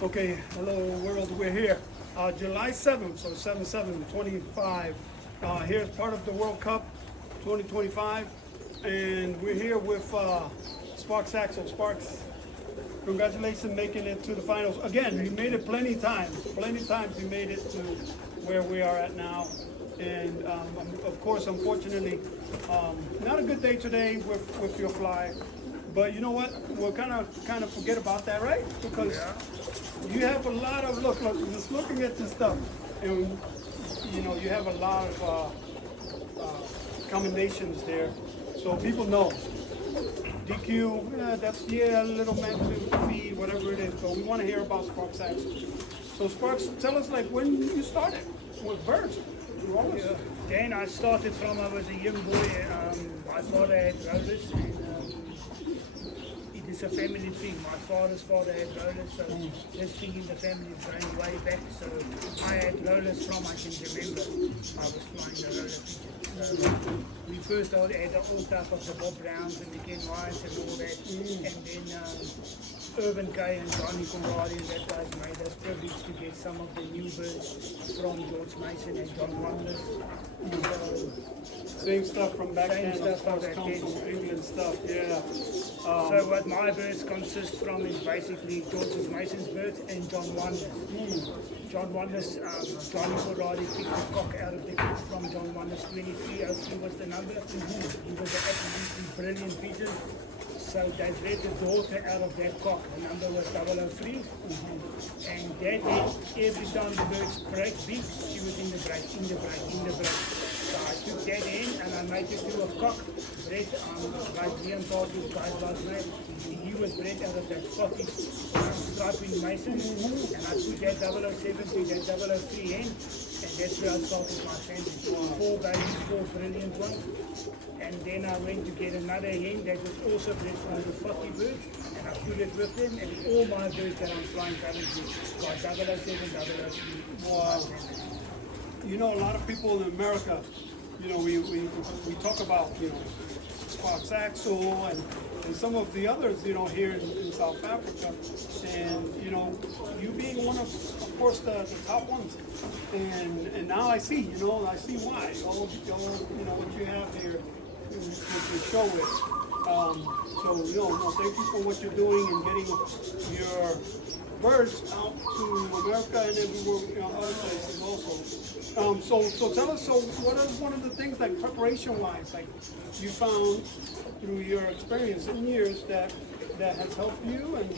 Okay, hello world, we're here. July 7th, so 7/7/25. Here's part of the World Cup 2025. And we're here with Sparks Axel. Sparks, congratulations making it to the finals. Again, you made it plenty times. Plenty times you made it to where we are at now. And of course, unfortunately, not a good day today with your fly. But you know what? We'll kind of forget about that, right? Because you have a lot of look. Just looking at this stuff, and you know you have a lot of commendations there, so people know. DQ, that's a little meant to feed, whatever it is. But we want to hear about Sparks Axel. So Sparks, tell us like when you started with birds. Dan, I started from I was a young boy. My father had rollers, and it is a family thing. My father's father had rollers, so this thing in the family is going way back. So I had rollers from I can remember. I was flying the roller pigeon. So we first had all type of the Bob Browns and the Ken Whites and all that, and then Urban K and Johnny Conradi, and that guys made us privileged to get some of the new birds from George Mason and John Wonders. Same stuff from back Same then, stuff from comes back then. from England stuff, yeah. So what my birds consist from is basically George Mason's birds and John Wonders. John Wonders, Johnny Conradi picked the cock out of the kids from John Wonders. 2303 was the number. He was an absolutely brilliant pigeon. So they bred the daughter out of that cock. The number was 003. And that every time the birds break big, she was in the break. So I took that in and I made it to a cock bred by Liam Parker's guy last night. He was bred out of that Scottish striping Mason. And I put that 007 to that 003 in. And that's where I started my family. 4 babies, 4 brilliant ones. And then I went to get another hen that was also bred from the 40 birds, and I put it with them, and all my birds that I'm flying currently got 007, 003. Wow. You know, a lot of people in America, you know, we talk about, you know, Sparks Axel and some of the others, you know, here in South Africa. And, you know, you being one of course, the top ones. And now I see, you know, I see why. All you know, what you have here, what you show it. So, you know, thank you for what you're doing and getting your birds out to America and everywhere, you know, other places also. So tell us, so what is one of the things, like preparation-wise, like you found through your experience in years that has helped you, and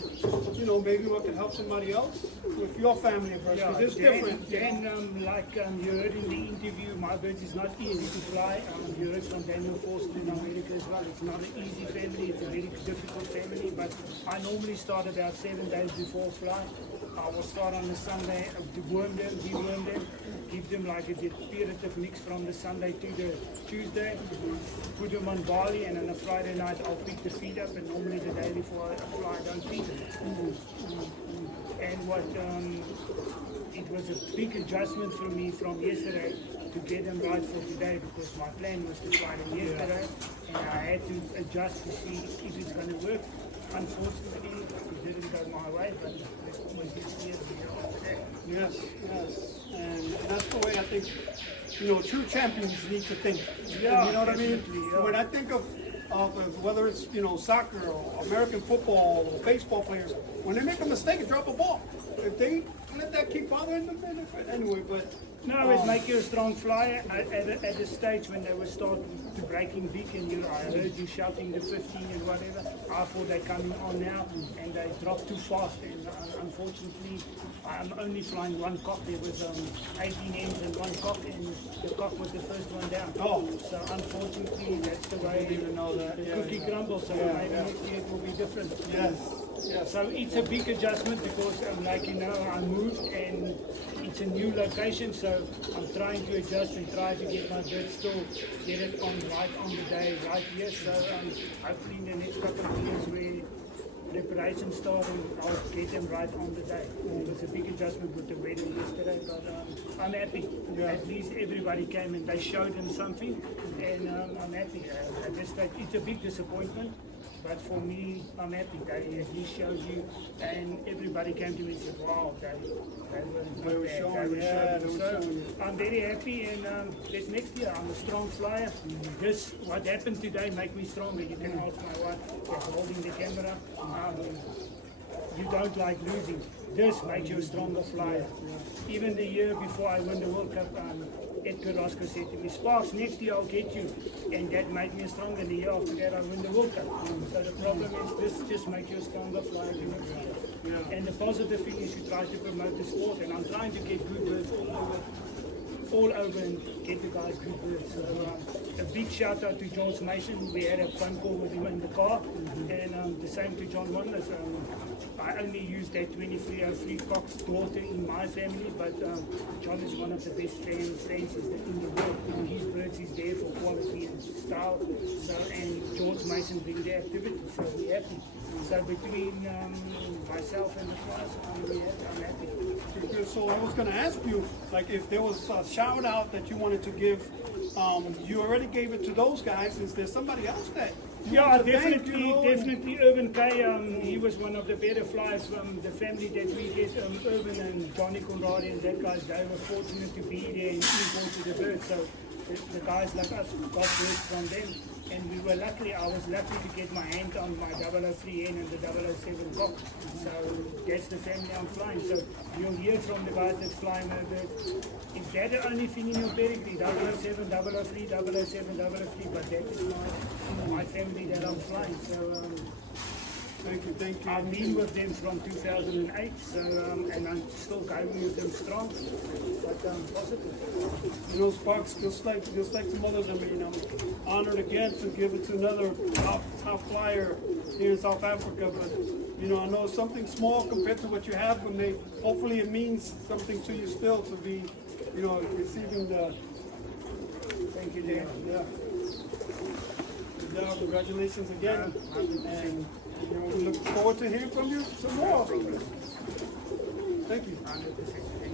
you know maybe what can help somebody else with your family of birds, because it's different. Then, like you heard in the interview, my birds is not easy to fly. You heard from Daniel Forster in America as well. It's not an easy family. It's a very difficult family. But I normally start about 7 days before flight. I will start on the Sunday to deworm them, give them like a depurative mix from the Sunday to the Tuesday, put them on barley, and on a Friday night I'll pick the feed up, and normally the day before I fly I don't feed them. And what it was a big adjustment for me from yesterday to get them right for today, because my plan was to fly them yesterday, and I had to adjust to see if it's going to work. Unfortunately, it didn't go my way, but there's always this year after that. Yes, and that's the way I think, you know, true champions need to think. Yeah, you know what I mean? yeah. When I think of whether it's, you know, soccer or American football or baseball players, when they make a mistake and drop a ball, if they let that keep bothering them, anyway, but... No, it make you a strong flyer at the stage when they were starting to breaking big, and I heard you shouting the 15 and whatever. I thought they're coming on now, and they dropped too fast. And unfortunately, I'm only flying one cock. There was 18 hens and one cock, and the cock was the first one down. Oh, so unfortunately, that's the way. I didn't even know that. The cookie crumbles. So maybe next year it will be different. Yes. Yes. So it's a big adjustment because, like you know, I moved and it's a new location, so I'm trying to adjust and try to get my birds still get it on right on the day, right here. So hopefully in the next couple of years where preparation start and I'll get them right on the day. It was a big adjustment with the wedding yesterday, but I'm happy. At least everybody came and they showed them something, and I'm happy. At this stage, it's a big disappointment. But for me, I'm happy that he shows you, and everybody everybody came to me and said, wow, they They were showing, yeah, they were So showing. I'm very happy, and this next year I'm a strong flyer. This, what happened today, make me stronger. You can ask my wife that's holding the camera. You don't like losing. This makes you a stronger flyer. Even the year before I won the World Cup, Edgar Roscoe said to me, Sparks, next year I'll get you. And that made me stronger. The year after that I won the World Cup. So the problem is this just makes you a stronger flyer the next year. Yeah. And the positive thing is you try to promote the sport, and I'm trying to get good birds all over and get the guys good birds. So a big shout out to George Mason. We had a phone call with him in the car, and the same to John Wonders. I only use that 2303 Cox daughter in my family, but John is one of the best Francis in the world. And his birds is there for quality and style. So, and George Mason bring the activity, so we're happy. So between myself and the class, I'm happy. So I was going to ask you, like, if there was a shout out that you wanted to give, you already gave it to those guys. Is there somebody else that? you Yeah, want to thank, definitely, you know? definitely Urban K. He was one of the better flyers from the family that we get. Urban and Johnny Conradi and that guys, they were fortunate to be there and import the birds. So the guys like us got birds from them. And we were lucky, I was lucky to get my hand on my 003N and the 007 Cock. So that's the family I'm flying. So you'll hear from the guys that fly my birds. Is that the only thing in your pedigree? 007, 003, 007, 003, but that is my family that I'm flying. So Thank you. I've been with them from 2008, so and I'm still going with them strong, but positive. You know, Sparks, just like some others, I mean, I'm honored again to give it to another top flyer here in South Africa. But you know, I know it's something small compared to what you have, but hopefully it means something to you still to be, you know, receiving the. Thank you, Dan. Yeah. Good job. Congratulations again, and you know, we look forward to hearing from you some more. Thank you. 100%.